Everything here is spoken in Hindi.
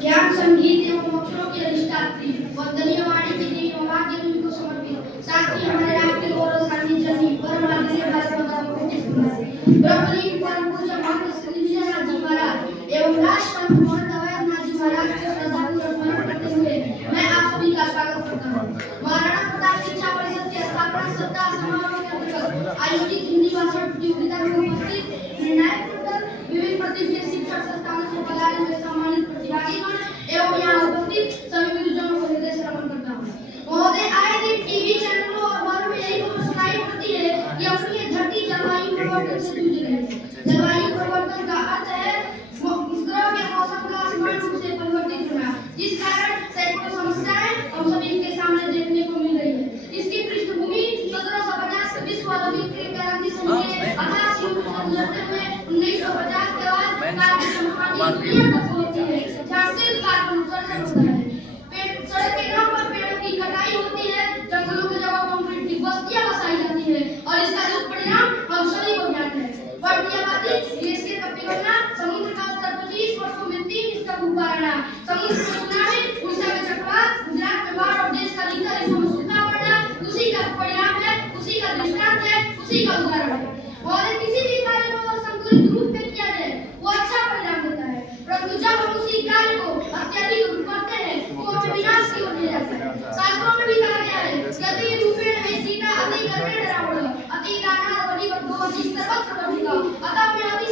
ज्ञान संगीत एवं अक्षरों की अधिष्ठात्री वंदनीय वाणी की देवी महाभाग्य देवी को समर्पित। साथ ही हमारे आपके गौरव सानिध्य में परम आदरणीय भाजपा को ब्रह्मलीन परम पूज्य महंत श्री विजयनाथ जी महाराज एवं राष्ट्रपति महंत अवैधनाथ जी महाराज को श्रद्धापूर्वक नमन करते हुए मैं आप सभी का स्वागत करता हूँ। महाराणा प्रताप शिक्षा परिषद की स्थापना सप्ताह समारोह के अंतर्गत आयोजित हिंदी भाषा प्रतियोगिता में उपस्थित निर्णायक विभिन्न प्रतिष्ठित शिक्षा संस्थानों से पधारे हुए सम्मानित प्रतिभागीगण एवं यहाँ उपस्थित सभी गुरुजनों को हृदय से नमन करता हूँ। महोदय, आए दिन टीवी चैनलों और अखबारों में यही खबर सुनाई पड़ती है कि अपनी ये धरती जलवायु परिवर्तन से जूझ रही है। जलवायु परिवर्तन का अर्थ है इस ग्रह के मौसम का असमान रूप से परिवर्तित होना, जिस कारण सैकड़ों समस्याएं हम सभी के सामने देखने को मिल रही है। इसकी पृष्ठभूमि 1750 के विश्व औद्योगिक क्रांति से लेकर 88 युग से गुजरते हुए 1950 के बाद कार्बन समाप्ति तक होती है, जहाँ सिर्फ कार्बन उत्सर्जन होता है। सड़क के नाम पर पेड़ों की कटाई होती है, जंगलों की जगह कंक्रीट की बस्तियां बसाई जाती है और इसका दुष्परिणाम हम सभी को ज्ञात है। बढ़ती आबादी, ग्लेशियर का पिघलना, समुद्र का स्तर 25 वर्षों में 3 इंच तक ऊपर आना, समुद्र में सुनामी, उड़ीसा में चक्रवात, गुजरात में बाढ़ और देश का अधिकतर हिस्सों में सूखा पड़ना उसी का परिणाम है, उसी का दृष्टांत है, उसी का उदाहरण है। और किसी भी कार्य को संतुलित रूप में किया जाए वो अच्छा परिणाम देता है, परंतु जब हम उसी कार्य को अत्यधिक करते हैं तो हमें विनाश की ओर ले जाता है। शास्त्रों में भी कहा गया है कि अति रूपेण में सीता, अति कर्मेण रावण, अति दानात् बलिवतो सर्वत्र वर्धिता। अतः मैं अति